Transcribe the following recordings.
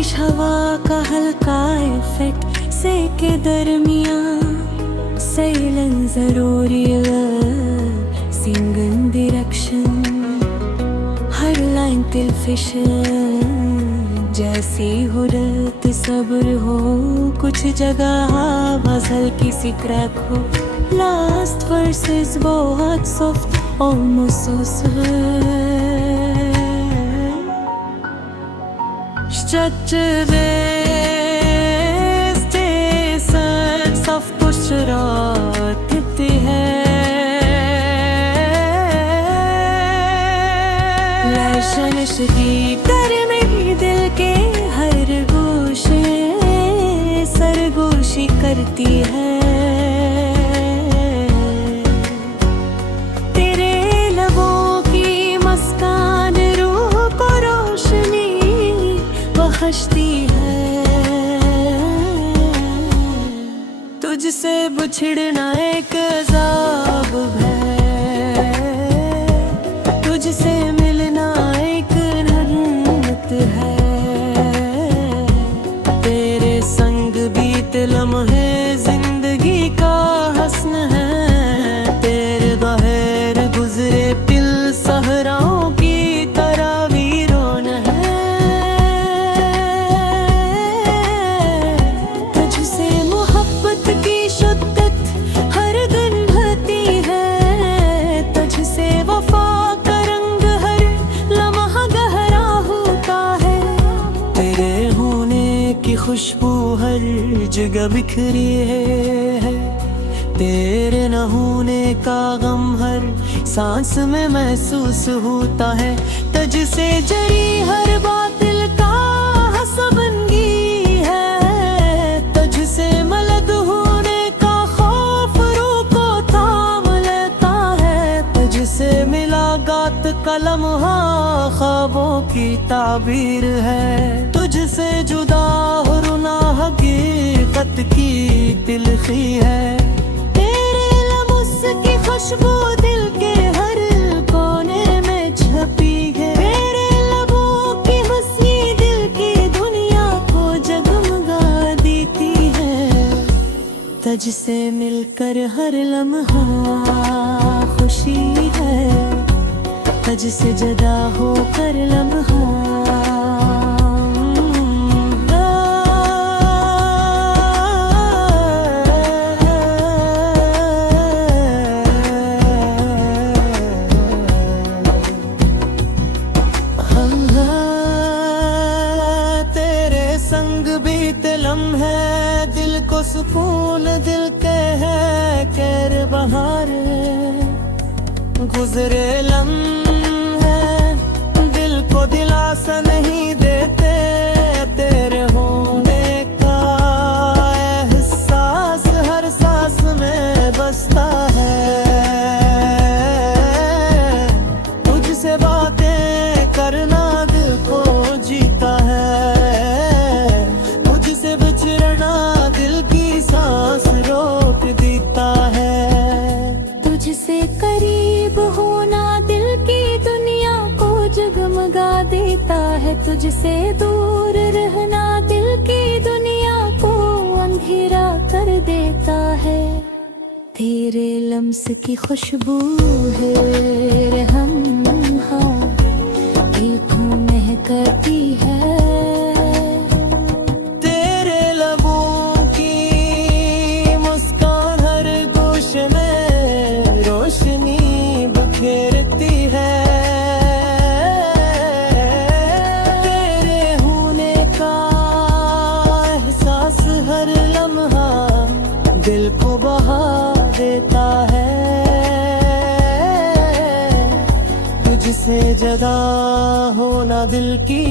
बारिश हवा का हल्का इफेक्ट से के दरमियान सैलन जरूरी सिंगन डायरेक्शन हर लाइन तिल फिशन जैसी हुरत सब्र हो कुछ जगह मजल किसी क्रैक हो लास्ट वर्सेस बहुत सॉफ्ट ऑलमोस्ट Stretches सब कुछ रात है लैशन शदीद तर में दिल के हर गोशे सरगोशी करती है तेरे लबों की मुस्कान रूह को रोशनी बख्शती है तुझसे बिछड़ना एक अज़ाब है तुझसे मिलना एक रहमत है तेरे संग बीत लम्हे जिंदगी का हस्न है तेरे बगैर गुजरे तिल सहराओं की तरह वीरान है तुझसे मोहब्बत की शिद्दत हर दिन बढ़ती है तुझसे वफा का रंग हर लम्हा गहरा होता है तेरे होने की खुशबू हर जगह बिखरी है तेरे न होने का गम हर सांस में महसूस होता है तुझसे जरी हर बातिल का हसबनगी है तुझसे मलद होने का खौफ रूह को थाम लेता है तुझसे मुलाकात का लम्हा ख्वाबों की ताबीर है तुझसे जुदा हो रोना हकीकत की तिलखी है तेरे लम्स की खुशबू दिल के हर कोने में छपी है तेरे लबों की हंसी दिल की दुनिया को जगमगा देती है तुझसे मिलकर हर लम्हा खुशी है तुझसे जुदा होकर लम्हा तेरे संग बीत लम्हे दिल को सुकून दिल के है कैर बहार गुजरे लम्हे दिल को दिलासा नहीं देते तेरे होने का एहसास हर सांस में बसता है तुझसे बातें करना दिल को जीता है तुझसे बिछड़ना दिल की सांस रोक देता है तुझसे करीब होना दिल की दुनिया को जगमगा देता है तुझसे दूर रहना दिल की दुनिया को अंधेरा कर देता है तेरे लम्स की खुशबू है रहम दिल को महकती है तेरे लबों की मुस्कान हर गोशे में रोशनी बखेरती है तेरे होने का एहसास हर लम्हा दिल को बहा देता है तुझसे जुदा होना दिल की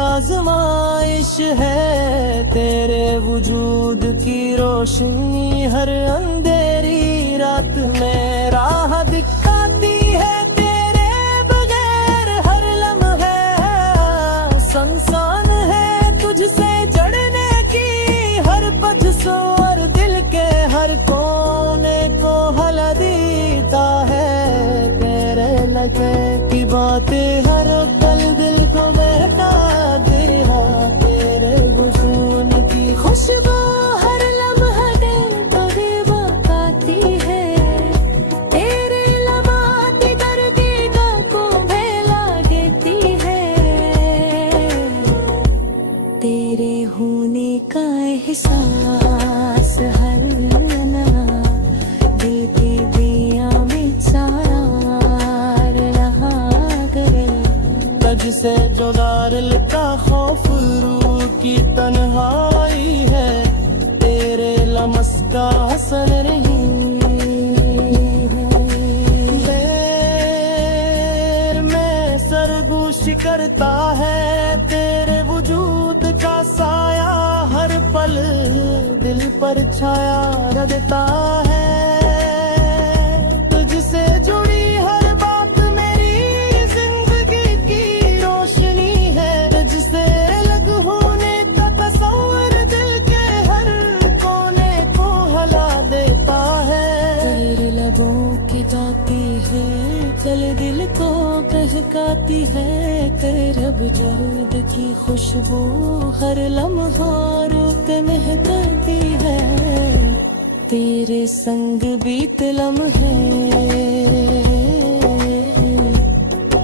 आजमाइश है तेरे वजूद की रोशनी हर अंधेरी रात में राह दिखाती है तेरे बगैर हर लम्हे संसान है तुझसे जड़ने की हर पजसों और दिल के हर कोने को हला देता है तेरे लगे की बातें हर पल दिल को बहका दे तेरे तेरे होने का एहसास हर ना दिल की दिया में सारा रहा गए। तुझसे जुदा दिल का खौफ रूह की तन्हाई है, तेरे लम्स का हसन नहीं करता है। तेरे वजूद का साया हर पल दिल पर छाया रहता है। तुझसे जुड़ी हर बात मेरी जिंदगी की रोशनी है, तुझसे अलग होने का तस्वर दिल के हर कोने को हला देता है। तेरे लबों की गाती है चल दिल को बहकाती है, रब जर्द की खुशबू हर लम्हा रूप महकती है। तेरे संग बीत लम्हे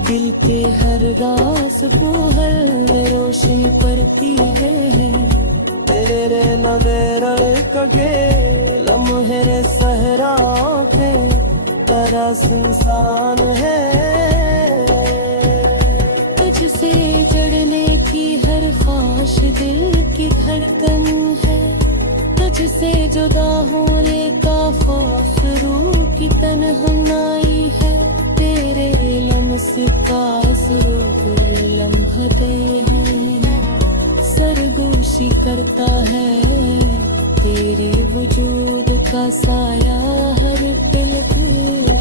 दिल के हर रास वो हर रोशनी पड़ती है। तेरे नज़र कगे लम्हे सहरा है, तेरा सुनसान है। जड़ने की हर ख्वाहिश दिल की धड़कन है, तुझसे जुदा होने का खौफ रूह की तन्हाई है। तेरे लम्स का असरूप लम्हते हैं सरगोशी करता है। तेरे वजूद का साया हर दिल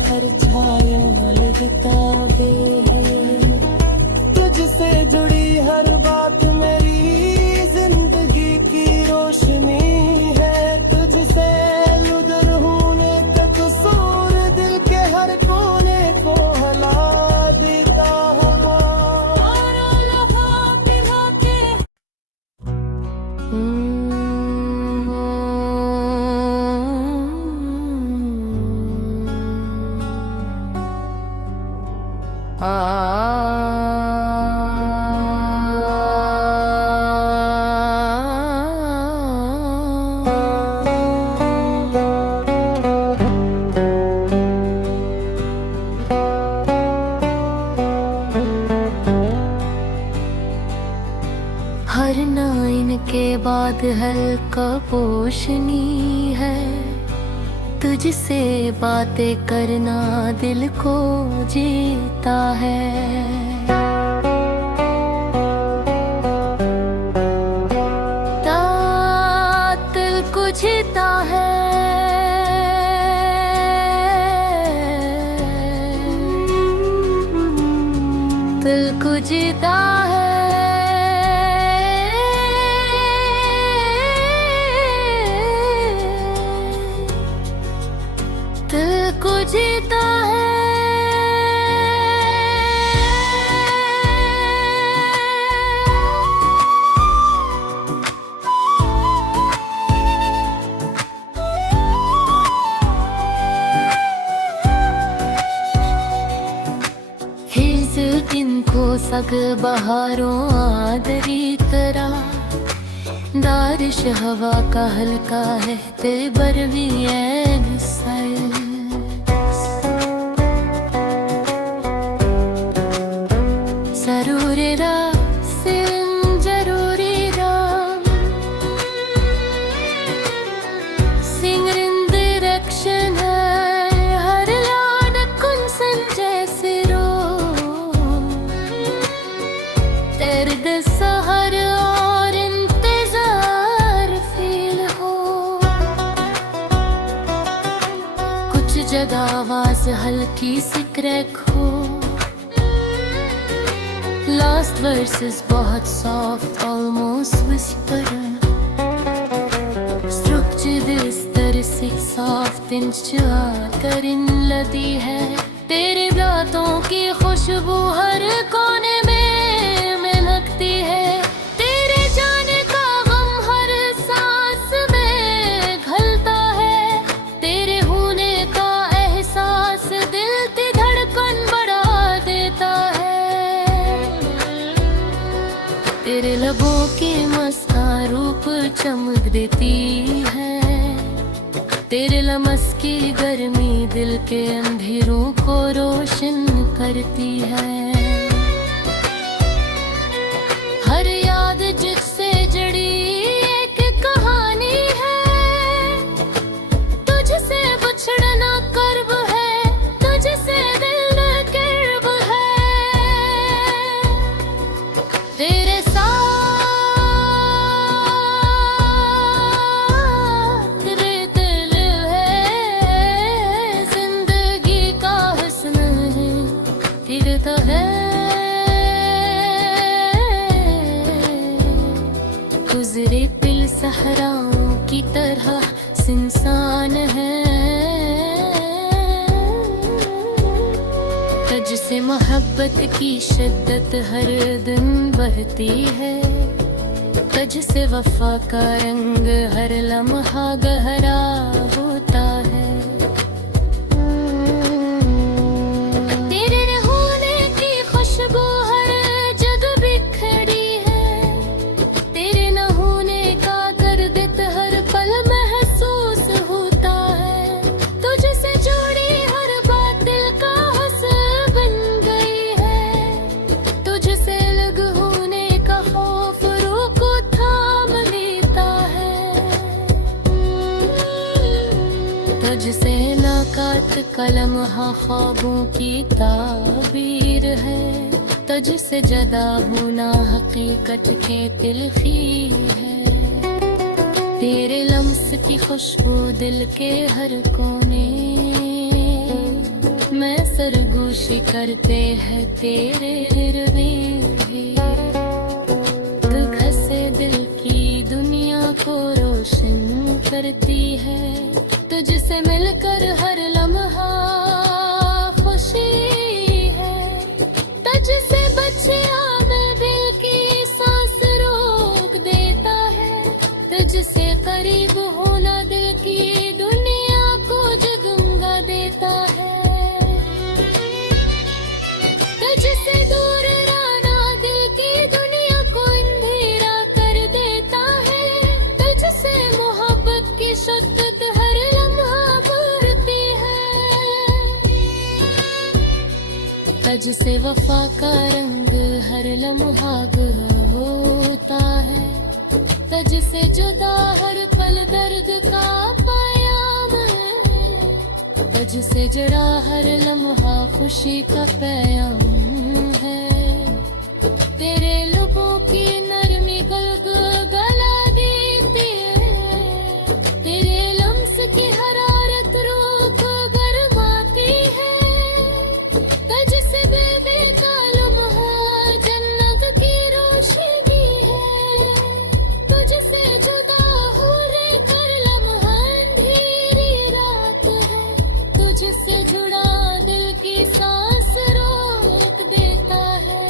हर छाया लगता है। तुझसे जुड़ी हर बात मेरी जिंदगी की रोशनी है, तुझसे लुदर होने तक सूर दिल के हर कोने को हला देता है। हर नाइन के बाद हल्का पोशनी है, तुझसे बातें करना दिल को जीता है। दिल को जीता है, दिल को जीता है। दिल को जीता है। इनको सग बहारों आदरी तरा दारिश हवा का हल्का है ते बरवी जरूरी रा जरूरी राम सिंगरिंद रक्षण हर लाड कुन संजय सिरो दर्द सहर और इंतजार फील हो। कुछ जगह आवाज हल्की सी क्रैक हो, लास्ट वर्सेस बहुत सॉफ्ट ऑलमोस्ट विस्पर, स्ट्रक्चर इस तरह से सॉफ्ट इंच आकर इन लदी है। तेरी बातों की खुशबू हर कोने में महकती है। तेरे जाने का गम हर सांस में घलता है। तेरे होने का एहसास दिल की धड़कन बढ़ा देता है। तेरे लबों की मस्त चमक देती है। तेरे लमस की गर्मी दिल के अंधेरों को रोशन करती है। हर याद जिससे जुड़ी एक कहानी है, तुझसे बिछड़ना कर्ब है, तुझसे दिल किर्ब है। तेरे साथ रेत दिल है, जिंदगी का हुस्न है, खिलता है। गुजरे पिल सहराओं की तरह इंसान है, तुझसे मोहब्बत की शिद्दत हर दिन बहती है। तुझसे वफा का रंग हर लम्हा गहरा होता है। तेरे होने की खुशबू हर जगह बिखरी है, तेरे न होने का दर्द हर पल महसूस होता है। तुझसे जुड़ी हर बात दिल का हौसला बन गई है, तुझसे अलग होने का खौफ रूह को थाम लेता है। तुझसे मुलाकात का लम्हा ख्वाबों की ताबीर है, तुझसे जुदा होना हकीकत के तिलखी है। तेरे लम्स की खुशबू दिल के हर कोने में सरगोशी करते हैं तेरे हिरने भी। तू घसे दिल की दुनिया को रोशन करती है, तुझसे मिलकर हर लम्हा खुशी है। तुझसे बचिया मैं दिल की सांस रोक देता है, तुझसे करीब होना दिल की दुनिया को जगमगा देता है। तुझसे दूर रहना दिल की दुनिया को अंधेरा कर देता है। तुझसे मोहब्बत की शिद्दत हर लम्हा बढ़ती है, तुझसे वफा का रंग हर लम्हा होता है। तुझसे जुदा हर पल दर्द का पैगाम है, तुझसे जुड़ा हर लम्हा खुशी का पैगाम है। तेरे लबों की नरमी गला देती है, तेरे लम्स की हरारत रूह को गरमाती है। तुझसे बेबेका लम्हा जन्नत की रोशनी है, तुझसे जुदा होने कर लम्हा अंधेरी रात है। तुझसे जुड़ा दिल की सांस रोक देता है,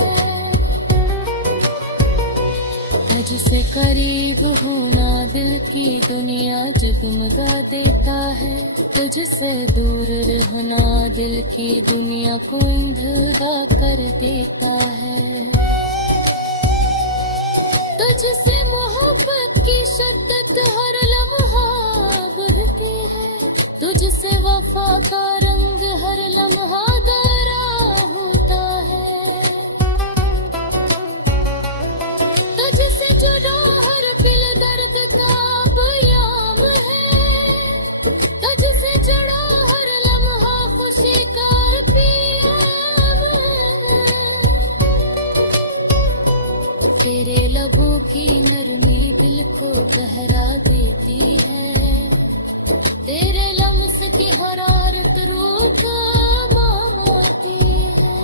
तुझसे करीब होना दिल की दुनिया जगमगा देता है। तुझसे दूर रहना दिल की दुनिया को अंधेरा कर देता है। तुझसे मोहब्बत की शिद्दत हर लम्हा बढ़ती है, तुझसे वफा का रंग हर लम्हा गहरा होता है। तुझसे जुड़ा हर दिल दर्द का बयाम है, तुझसे जुड़ा हर लम्हा खुशी का पियाम है। तेरे लबों की नरमी दिल को गहरा देती है, तेरे लम्स की हरारत रूह को मामाती है।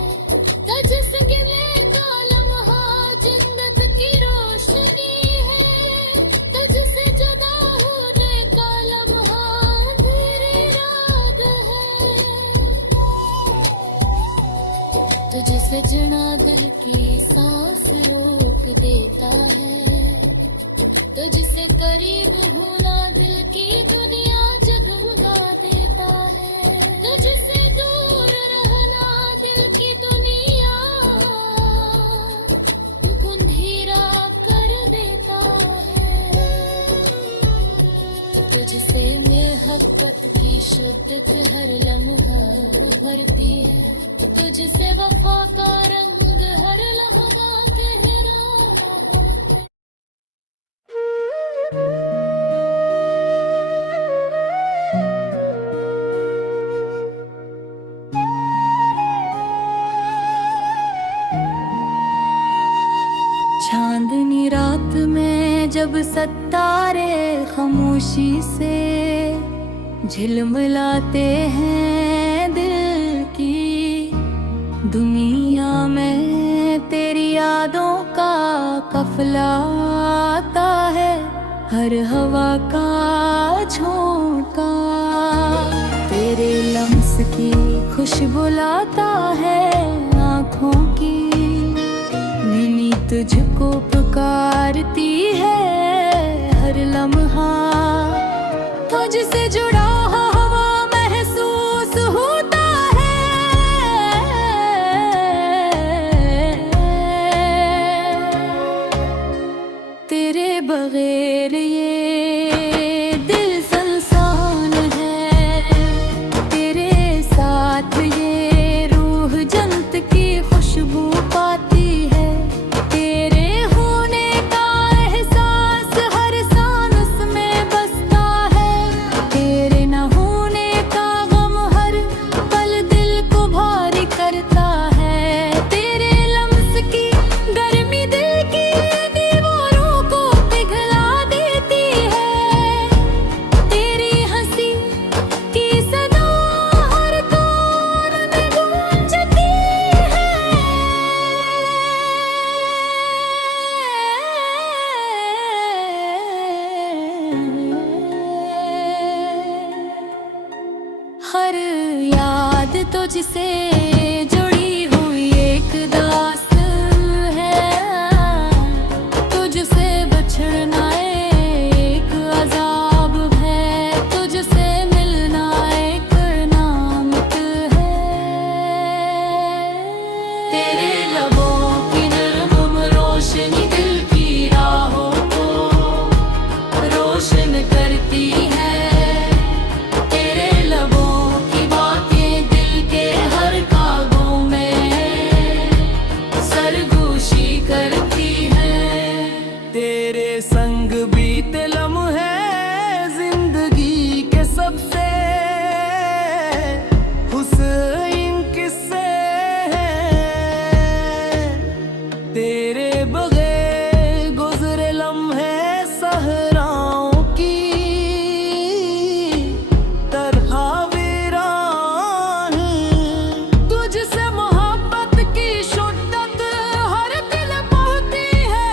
तुझसे गिले का लम्हा जन्नत की रोशनी है, तुझसे जुदा होने का लम्हा अंधेरी रात है। तुझसे जना दिल की सांस रोक देता है, तुझसे करीब होना दिल की दुनिया जगमगा देता है। तुझसे दूर रहना दिल की दुनिया को अंधेरा कर देता है। मोहब्बत की शिद्दत हर लम्हा भरती है, तुझसे वफा का रंग हर लम्हा गहरा है। चांदनी रात में जब सितारे खामोशी से झिलमिलाते हैं दिल की दुनिया में, तेरी यादों का काफिला आता है, हर हवा का झोंका तेरे लम्स की खुशबू लाता है आँखों की, नीनी तुझको पुकारती है हर लम्हा, तुझसे जुड़ा हवा महसूस होता है, तेरे बगैर ये दिल सुनसान है, तेरे साथ ये रूह जन्नत की खुशबू पाती है, तेरे होने का एहसास हर सांस में बसता है, तेरे न होने का गम हर पल दिल को भारी करता है, तेरे लम्स की गर्मी दिल की दीवारों को पिघला देती है, तेरी हंसी की सदा हर कान में गूंजती हर याद तुझसे जुड़ी हुई एक दास्तां है, तुझसे बछड़ना एक अजाब है, तुझसे मिलना एक नामत है, तेरे लबों की नरम रोशनी दिल की राहों को रोशन करती है, तेरे लबों की बातें दिल के हर कागों में सरगोशी करती है, तेरे संग बीते लम्हे जिंदगी के सबसे हुस्न किस्से हैं, तेरे बगैर गुजरे लम्हे सहराओं की तरह वीरान, तुझसे मोहब्बत की शुद्दत हर दिल पाती है,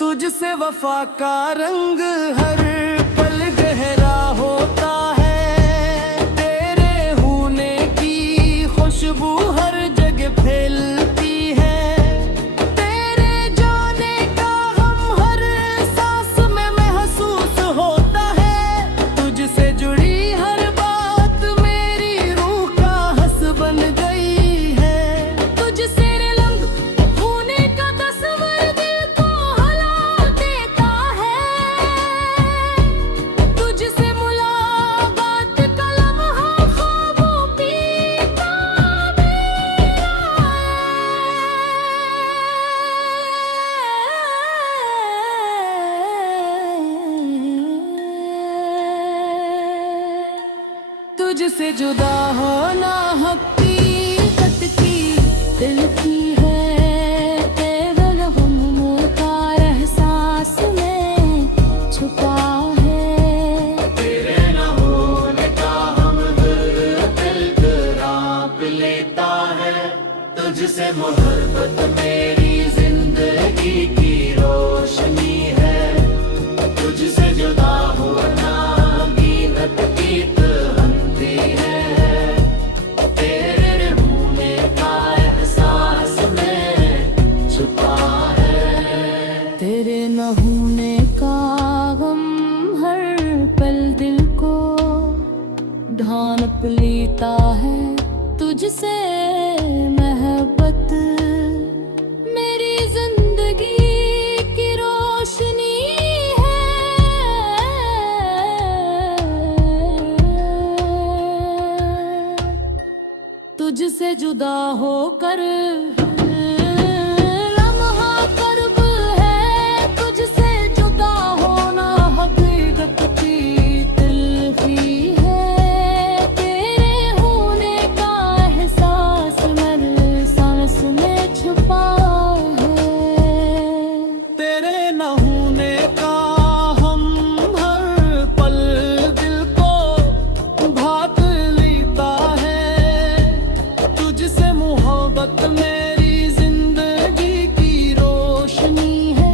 तुझसे वफा का रंग हर पल गहरा होता है, तेरे होने की खुशबू हर जगह फैलती है, तेरे जाने का गम हर सांस में महसूस होता है, तुझसे जुड़ी हर बात मेरी रूह का हंस बन गई है, तुझसे निलंग होने का तस्वर दिल को हला देता है, तुझसे मुलाकात का लम्हा ख्वाबों पीता तुझसे जुदा होना हकीकत की दिल की है, केवल हम का एहसास में छुपा है, तेरे न होने का हम दिल राप लेता है, तुझसे मोहब्बत मेरी जिंदगी की रोशनी है, तुझसे जुदा होना कीमत की तहंती है, तेरे होने का एहसास में छुपा है, तेरे न होने का गम हर पल दिल को ढांप लेता है, तुझसे मोहब्बत मेरी जिंदगी की जुदा होकर लम्हा कर्ब है तुझसे जुदा होना हकीकत की तलखी है तेरे होने का एहसास मेरे सांस में छुपा है तेरे न होने का हम हर पल दिल को भाप लेता है तुझसे मोहब्बत मेरी जिंदगी की रोशनी है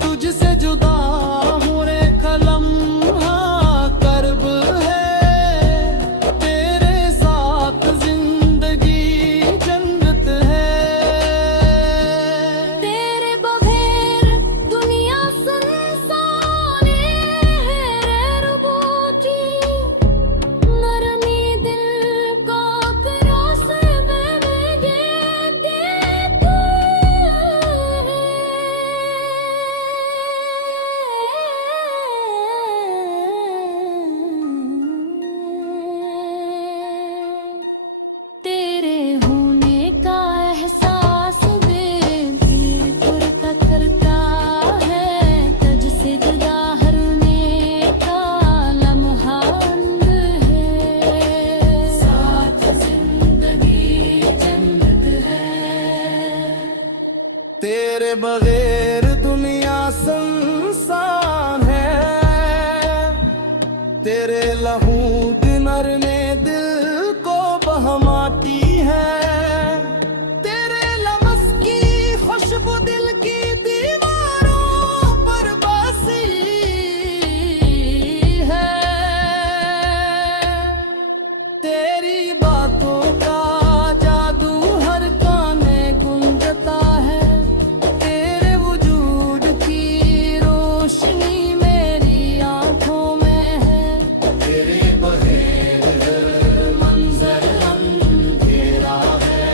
तुझसे जुदा होने का लम्हा कर्ब है तेरे साथ जिंदगी जन्नत है तेरे बगैर दुनिया सुनसान है रुबूती नरमी दिल का क्रॉस में देते तेरे होने का एहसास बेदिल करता है तुझसे जुदा होने का लम्हा है साथ जिंदगी जन्नत है तेरे बगैर दुनिया सुनसान है तेरे लहू किनर ने दिल को बहमाती है तेरे लमस की खुशबू दिल की दीवारों पर बसी है तेरी बातों का जादू हर काने गूंजता है तेरे वजूद की रोशनी मेरी आंखों में है तेरे बगैर हर मंजर अंधेरा है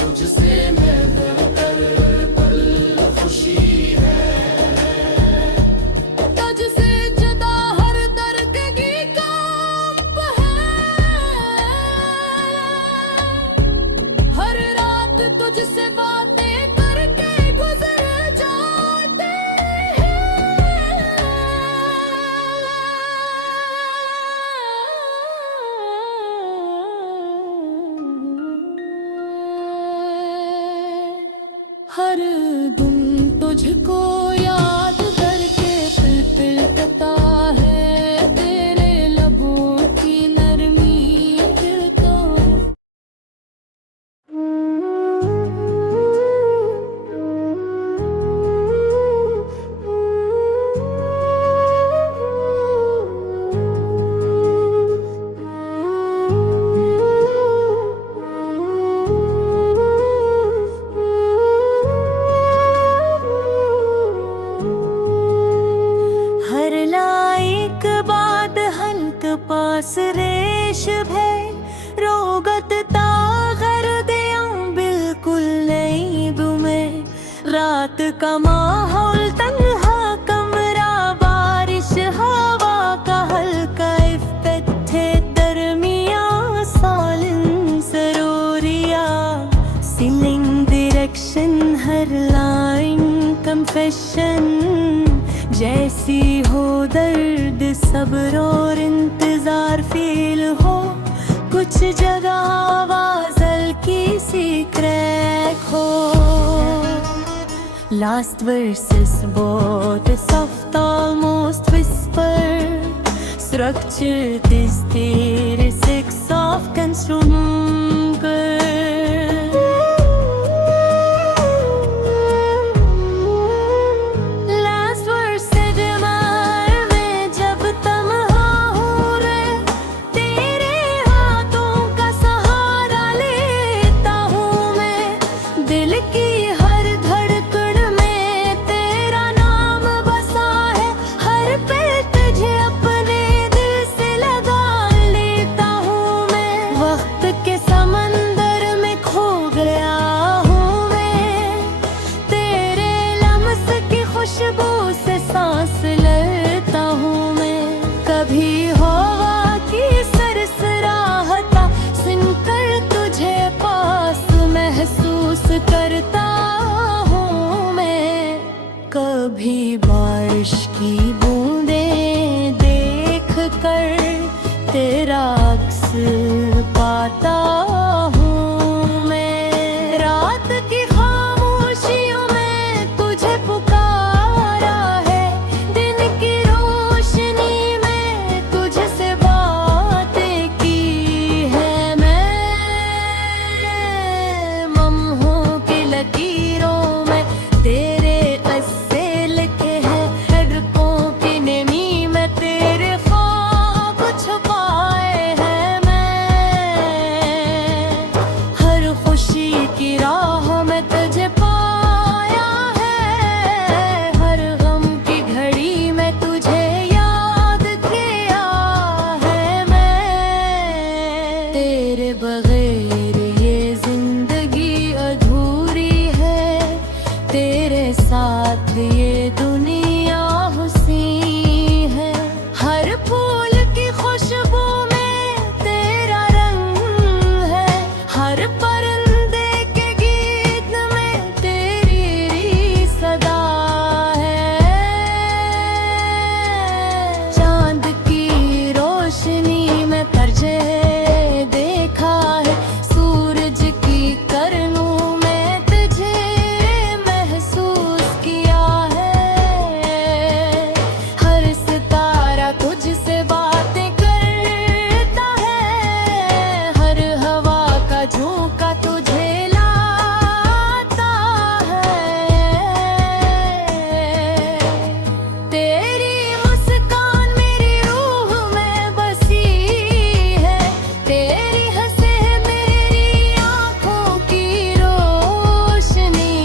तुझसे मैं हर पल खुशी है तुझसे जुदा हर दर्द की कांप है हर रात तुझसे बातें करके गुजर जाते हैं हर दिन तुझको याद करके पिलपिलाता है तेरे लबों की नरमी दिल को हर लाइक बाद हल्क पास रेश भे रोगत तागर दियां बिल्कुल नहीं तुम्हें रात का माहौल तन्हा कमरा बारिश हवा का हल्का इफ्तत है दरमिया सालिन सरोरिया सीलिंग डायरेक्शन हर लाइन कंफेशन जैसी हो दर्द सब्र और इंतजार फील हो कुछ जगह आवाज हल्की सी क्रैक हो last verses both soft almost whisper structure this theory six of construct Last verse से दिमाग में जब तन्हा हूँ रे तेरे हाथों का सहारा लेता हूँ मैं दिल की हर धड़कन में तेरा नाम बसा है हर पल तुझे अपने दिल से लगा लेता हूँ मैं वक्त के समंदर महसूस करता हूँ मैं। कभी बारिश की बूंदें देख कर तेरा अक्स पाता हूँ मैं। रात की खामोशियों में तुझे पुकारा है, दिन की रोशनी में तुझसे बातें की है मैं। लम्हों की लकीरों में तेरे किस्से लिखे हैं, सड़कों की नमी में तेरे ख्वाब छुपाए हैं मैं। हर खुशी की राह में तुझे पाया है, हर गम की घड़ी में तुझे याद किया है मैं। तेरे बगैर ये जिंदगी अधूरी है, तेरे साथ ये दुनिया हुसी है। हर फूल की खुशबू में तेरा रंग है, हर परिंदे के गीत में तेरी सदा है। चांद की रोशनी में परछे देखा है, सूरज की किरणों में तुझे महसूस किया है। हर सितारा तुझसे बातें करता है, हर हवा का झोंका तुझे लाता है। तेरी मुस्कान मेरी रूह में बसी है, तेरी हंसे मेरी आँखों की रोशनी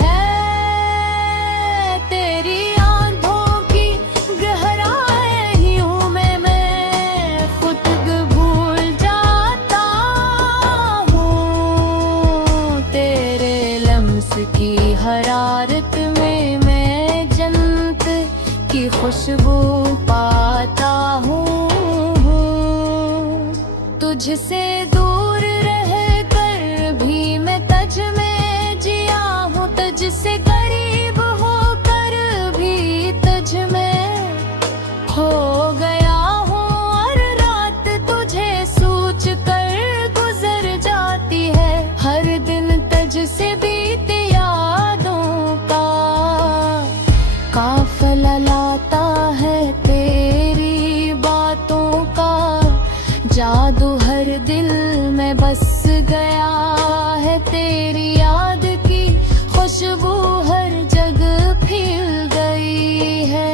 है। तेरी आँखों की गहराइयों में मैं खुद को भूल जाता हूँ। तेरे लम्स की हरारत में मैं जन्नत की खुशबू पाता हूँ। तुझसे दूर रह कर भी मैं तुझ में जिया हूँ, तुझसे करीब होकर भी तुझ में खो गया हूँ। और रात तुझे सोच कर गुजर जाती है, हर दिन तुझसे बीते यादों का काफिला लाता है। तेरी बातों का जादू हर दिल में बस गया है, तेरी याद की खुशबू हर जगह फैल गई है।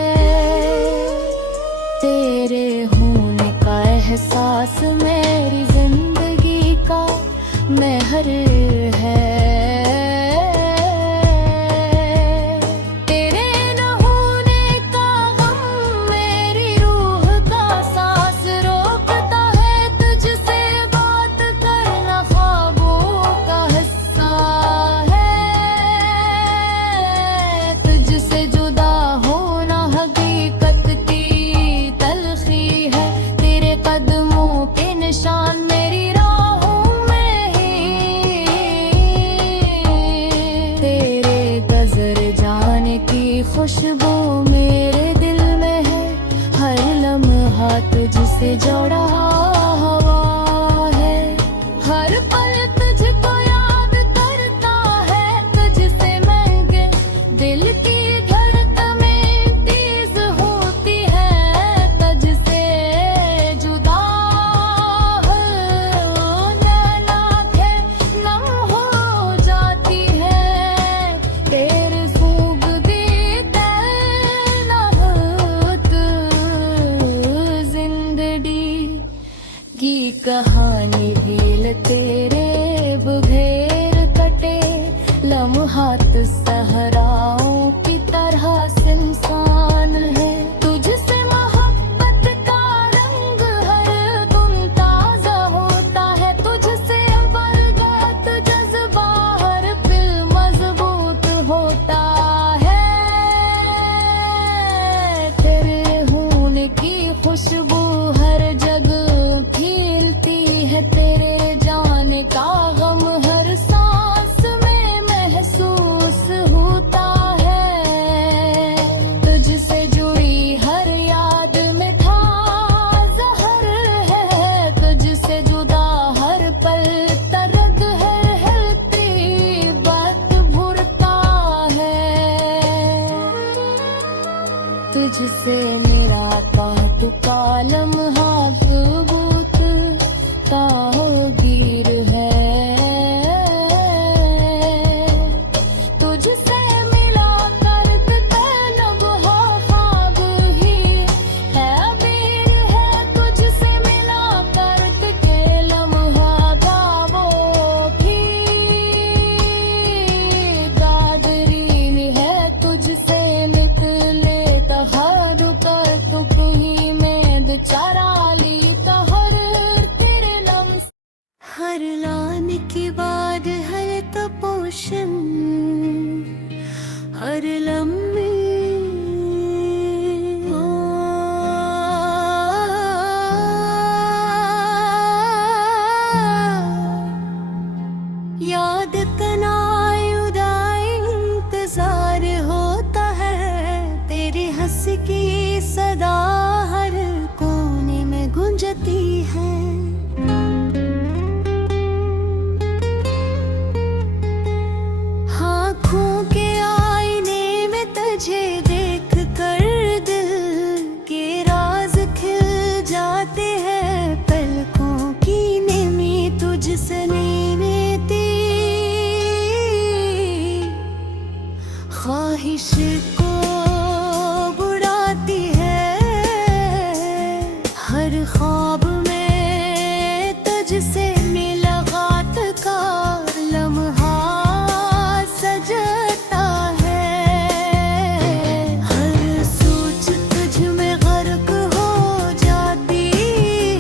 तेरे होने का एहसास मेरी जिंदगी का महर है। तेरे न होने का गम मेरी रूह का सांस रोकता है, तुझसे बात करना ख्वाबों का हिस्सा है। तुझसे जुदा होना हकीकत की तलखी है, तेरे कदमों के निशान मेरी राहों में ही। तेरे गुजर जाने की खुशबू मेरे दिल में है, हर लम्हा तुझसे जुड़ा हुआ है। हर पल तुझको याद करता है, तुझसे महंगे दिल की धड़कनें तेज होती है। तुझसे जुदा आँखें नम हो जाती है, तेरे सूग देते नहत जिंदगी की कहानी दिल तेरे बगैर कटे। लम्हात सहराओं की तरह इंसान है, तुझसे मोहब्बत का रंग हर दिन ताजा होता है। तुझसे बरगद जज्बा हर दिल मजबूत होता है। तेरे होने की खुशबू हर जगह फैलती है, तेरे जाने का गम हर सांस याद तनाए उदाए इंतजार होता है, तेरी हंस की सदा हर कोने में गूंजती है। आँखों के आईने में तुझे देख कर दिल के राज खिल जाते हैं, पलकों की नेमी तुझसे लेती, ख्वाहिश को बुढ़ाती है, हर ख्वाब में तुझसे मुलाकात का लम्हा सजता है, हर सोच तुझ में गर्क हो जाती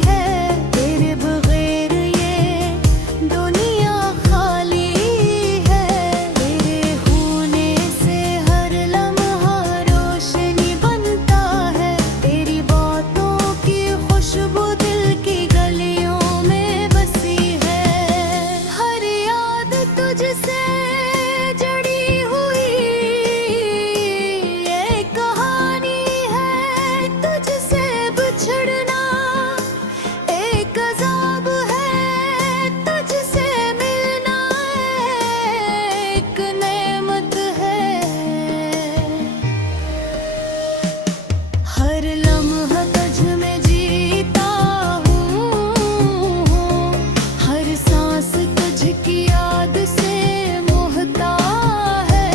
है, तेरे बगैर ये दुनिया खाली है, तेरे होने से हर लम्हा रोशनी बनता है, तेरी बातों की खुशबू दिल की गलियों में बसी है, हर याद तुझसे जुड़ी हुई ये कहानी है, तुझसे बिछड़ना एक अज़ाब है, तुझसे मिलना एक नेमत है, हर लम्हा तुझ में जीता हूँ, हर सांस तुझकी याद से मोहता है,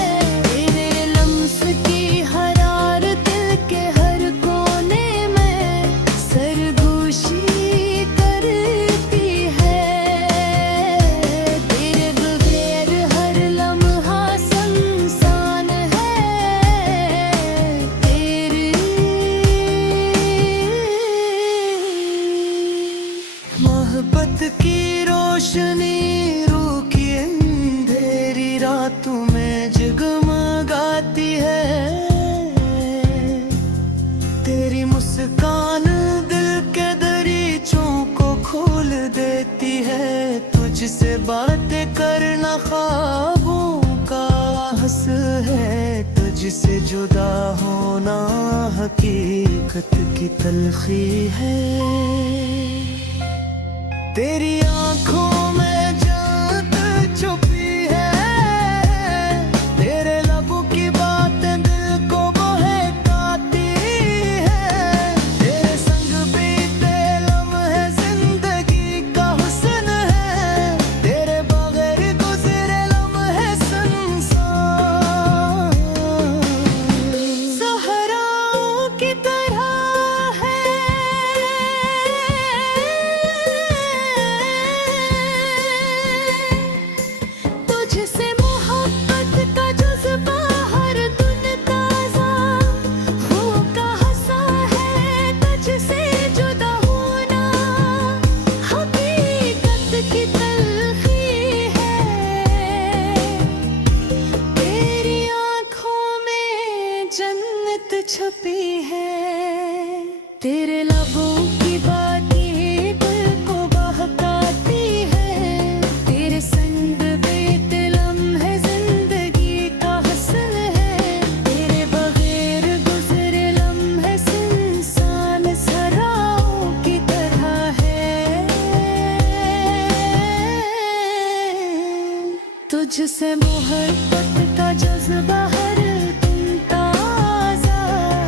तेरे लम्स की हरारत दिल के हर कोने में सरगोशी करती है, तेरे बगैर हर लम्हा सुनसान है, तेरी मोहब्बत की रोशनी रूह की अंधेरी रातों में जगमगाती है, तेरी मुस्कान दिल के दरीचों को खोल देती है, तुझसे बातें करना ख्वाबों का हंस है, तुझसे जुदा होना हकीकत की तलखी है, तेरी आँखों में जात छुपी है, तेरे लबों की बातें दिल को बहकाती है, तेरे संग बीते लम्हे जिंदगी का हुस्न है, तेरे बगैर गुजरे लम्हे सुनसान सहराओं की तरह है, तुझसे मोहब्बत का जज्बा हर दिन ताजा होका हंसा है, तुझसे जुदा होना हकीकत की तलखी है, तेरी आँखों में जन्नत छुपी है, तेरे लबों की बातें दिल को बहकाती है, तेरे संग बीते लम्हे जिंदगी का हसन है, तेरे बगैर गुजरे लम्हे सुनसान सराओं की तरह है, तुझसे मोहब्बत का जज्बा हर दिन ताजा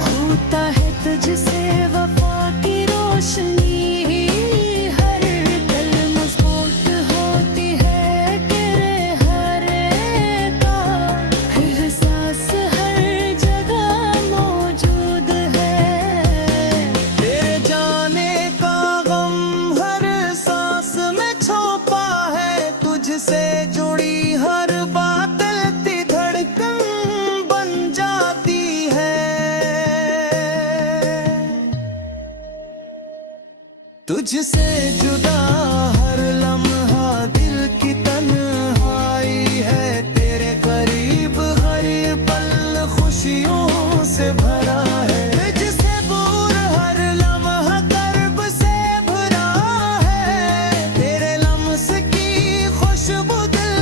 होता है, तुझसे वफा की रोशनी हर पल मजबूत होती है, तेरे हर का एहसास हर जगह मौजूद है, तेरे जाने का गम हर सांस में छुपा है, तुझसे जुड़ी हर बात दिल की धड़कन बन जाती है, तुझसे जुदा हर लम्हा दिल की तन्हाई है, तेरे करीब हर पल खुशियों से भरा है, तुझसे दूर हर लम्हा कर्ब से भरा है, तेरे लम्स की खुशबू दिल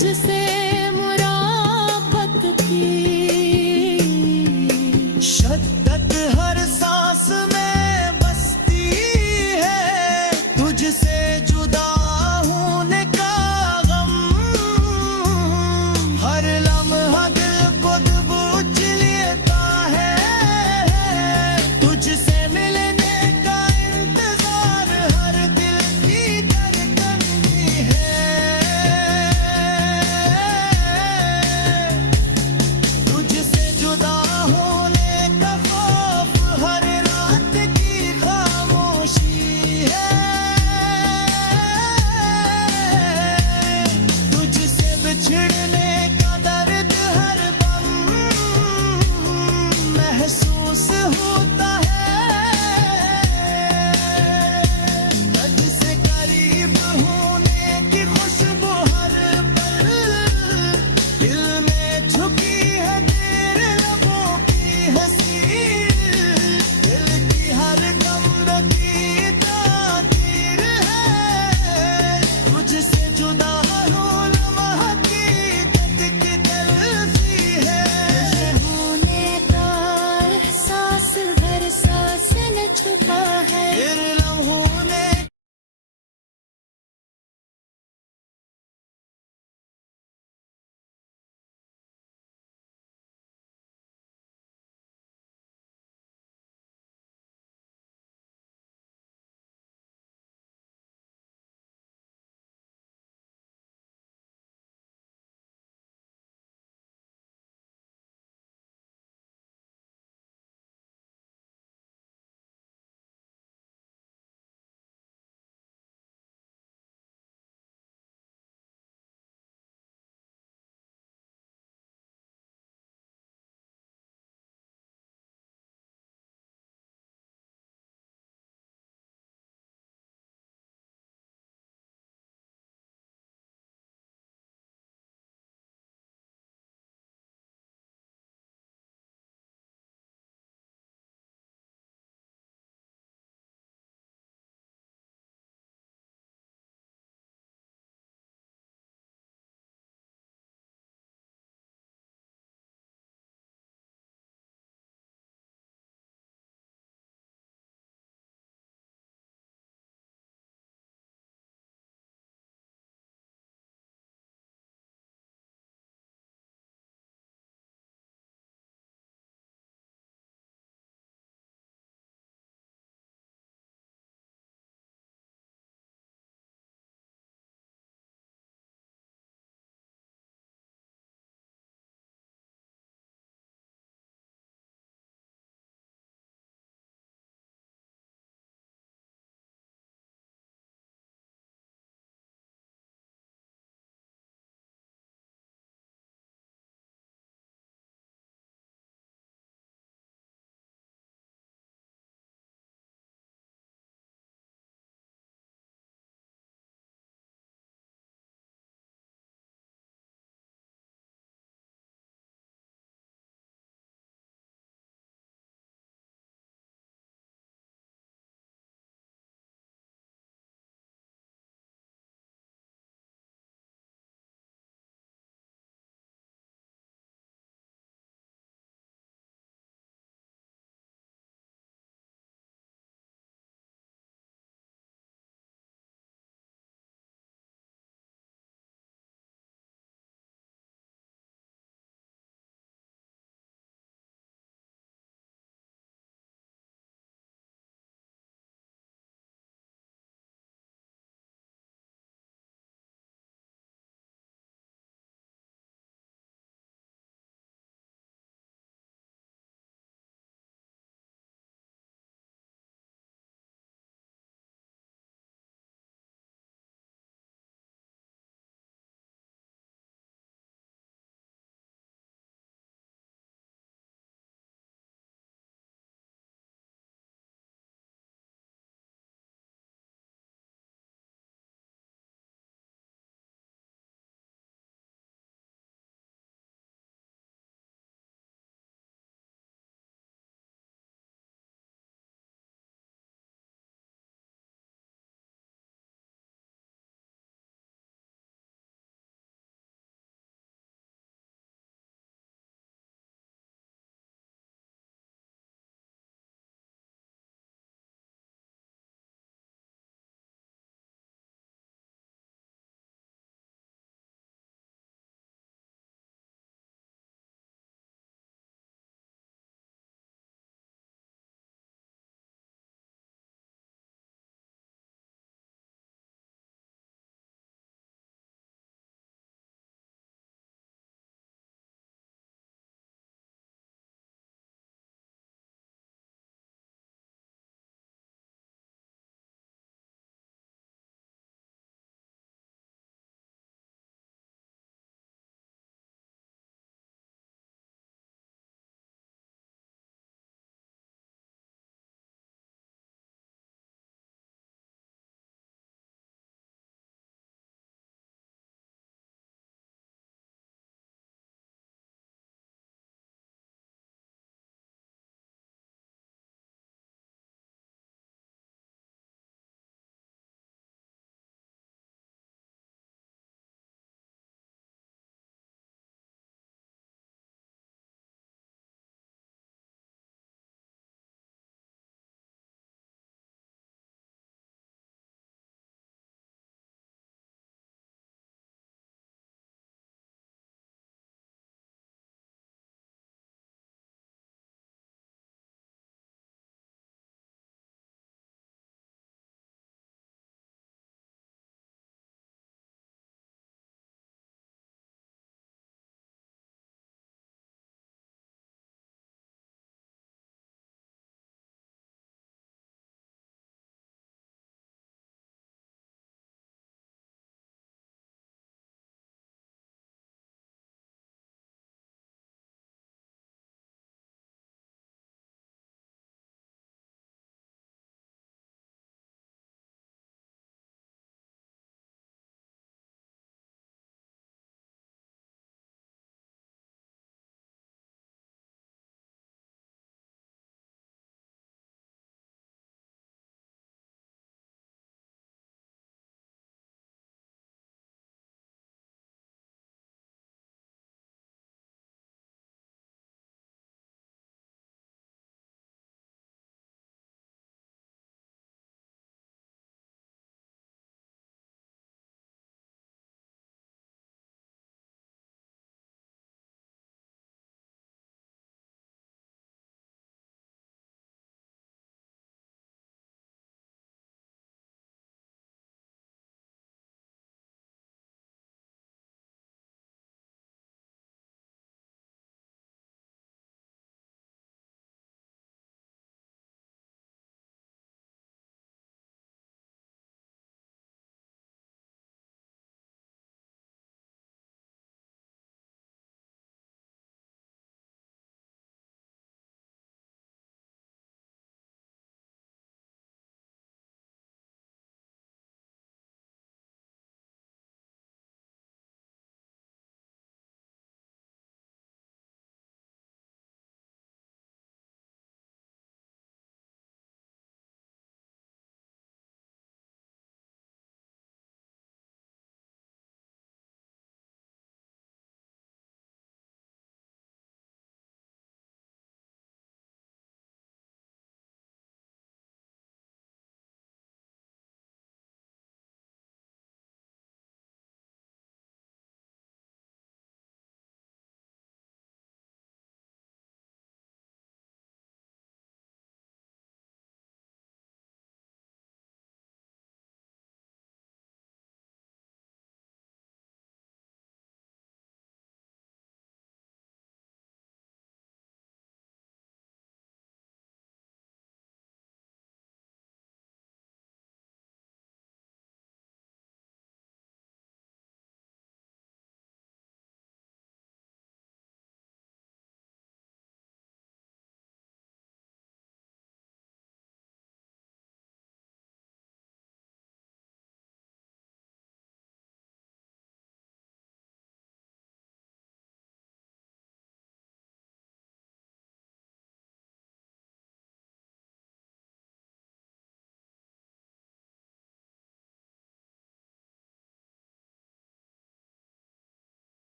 तुझसे